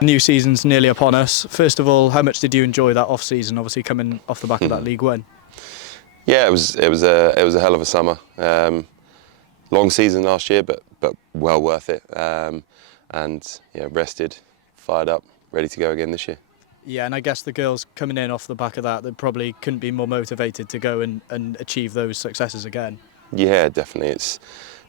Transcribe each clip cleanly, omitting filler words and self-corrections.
New season's nearly upon us. First of all, how much did you enjoy that off-season, obviously coming off the back of that League One? Yeah, it was a hell of a summer. Long season last year, but well worth it. And yeah, rested, fired up, ready to go again this year. Yeah, and I guess the girls coming in off the back of that, they probably couldn't be more motivated to go and achieve those successes again. Yeah, definitely. It's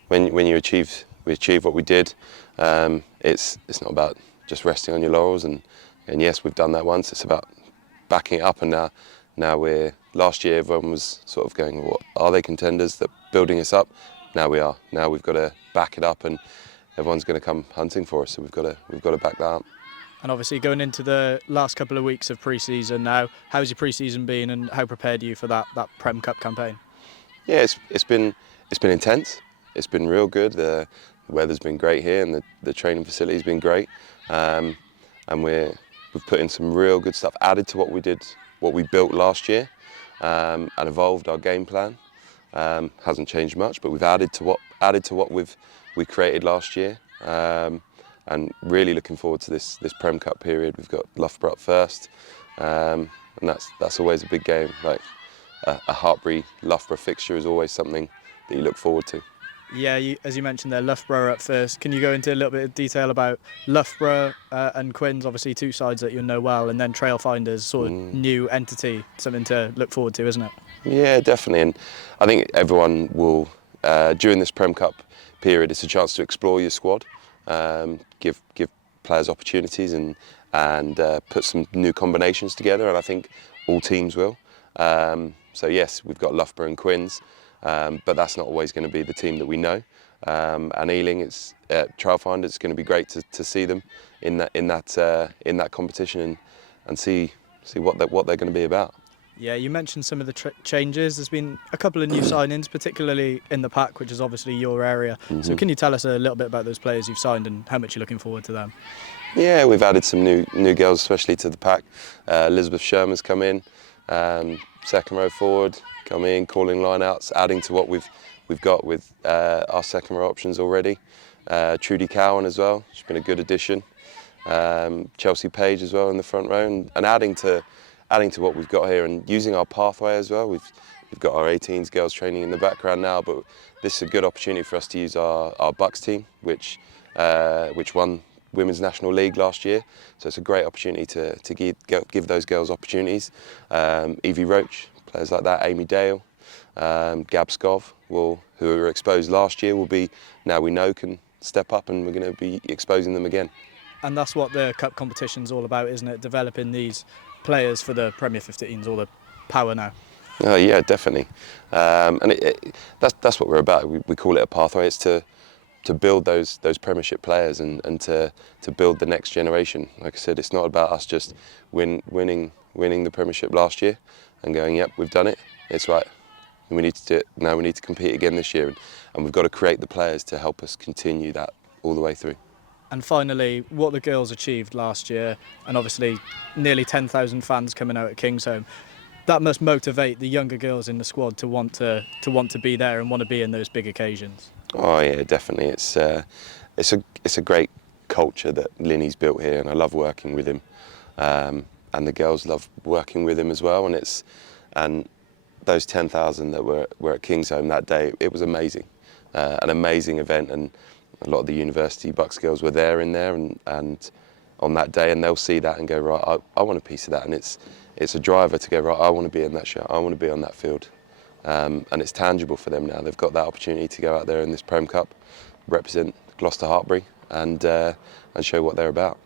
when we achieve what we did. It's not about just resting on your laurels, and yes, we've done that once. It's about backing it up, and now last year everyone was sort of going, well, are they contenders? They're building us up. Now we are. Now we've got to back it up, and everyone's going to come hunting for us. So we've got to back that up. And obviously going into the last couple of weeks of pre-season now, how's your pre-season been, and how prepared are you for that Prem Cup campaign? Yeah, it's been intense. It's been real good. The weather's been great here, and the training facility's been great. And we've put in some real good stuff, added to what we built last year, and evolved our game plan. Hasn't changed much, but we've added to what we created last year. And really looking forward to this Prem Cup period. We've got Loughborough up first, and that's always a big game. Like a Hartpury Loughborough fixture is always something that you look forward to. Yeah, as you mentioned there, Loughborough up first. Can you go into a little bit of detail about Loughborough and Quins, obviously two sides that you know well, and then Trailfinders, sort of new entity, something to look forward to, isn't it? Yeah, definitely. And I think everyone will, during this Prem Cup period, it's a chance to explore your squad, give players opportunities and put some new combinations together, and I think all teams will. So yes, we've got Loughborough and Quins, but that's not always going to be the team that we know. And Ealing, it's Trailfinders. It's going to be great to see them in that competition and see what they're going to be about. Yeah, you mentioned some of the changes. There's been a couple of new signings, particularly in the pack, which is obviously your area. Mm-hmm. So can you tell us a little bit about those players you've signed and how much you're looking forward to them? Yeah, we've added some new girls, especially to the pack. Elizabeth Sherman's come in, second row forward, come in, calling line-outs, adding to what we've got with our second row options already. Trudy Cowan as well, she's been a good addition. Chelsea Page as well in the front row, and adding to what we've got here and using our pathway as well. We've got our 18s girls training in the background now, but this is a good opportunity for us to use our Bucks team, which won Women's National League last year. So it's a great opportunity to give those girls opportunities. Evie Roach, players like that, Amy Dale, Gab Skov, who were exposed last year, now we know can step up, and we're going to be exposing them again. And that's what the Cup competition's all about, isn't it? Developing these players for the Premier 15s, all the power now. Oh yeah, definitely. And that's what we're about. We call it a pathway. It's to build those Premiership players and to build the next generation. Like I said, it's not about us just winning the Premiership last year and going, yep, we've done it. It's right. We need to do it now. We need to compete again this year, and we've got to create the players to help us continue that all the way through. And finally, what the girls achieved last year, and obviously nearly 10,000 fans coming out at Kingsholm, that must motivate the younger girls in the squad to want to be there and want to be in those big occasions. Oh yeah, definitely. It's a great culture that Linny's built here, and I love working with him. And the girls love working with him as well. And those 10,000 that were at Kingsholm that day, it was amazing, an amazing event, and a lot of the University Bucks girls were there and on that day, and they'll see that and go, right, I want a piece of that, and it's a driver to go, right, I want to be in that show, I want to be on that field, and it's tangible for them now. They've got that opportunity to go out there in this Prem Cup, represent Gloucester-Hartpury, and show what they're about.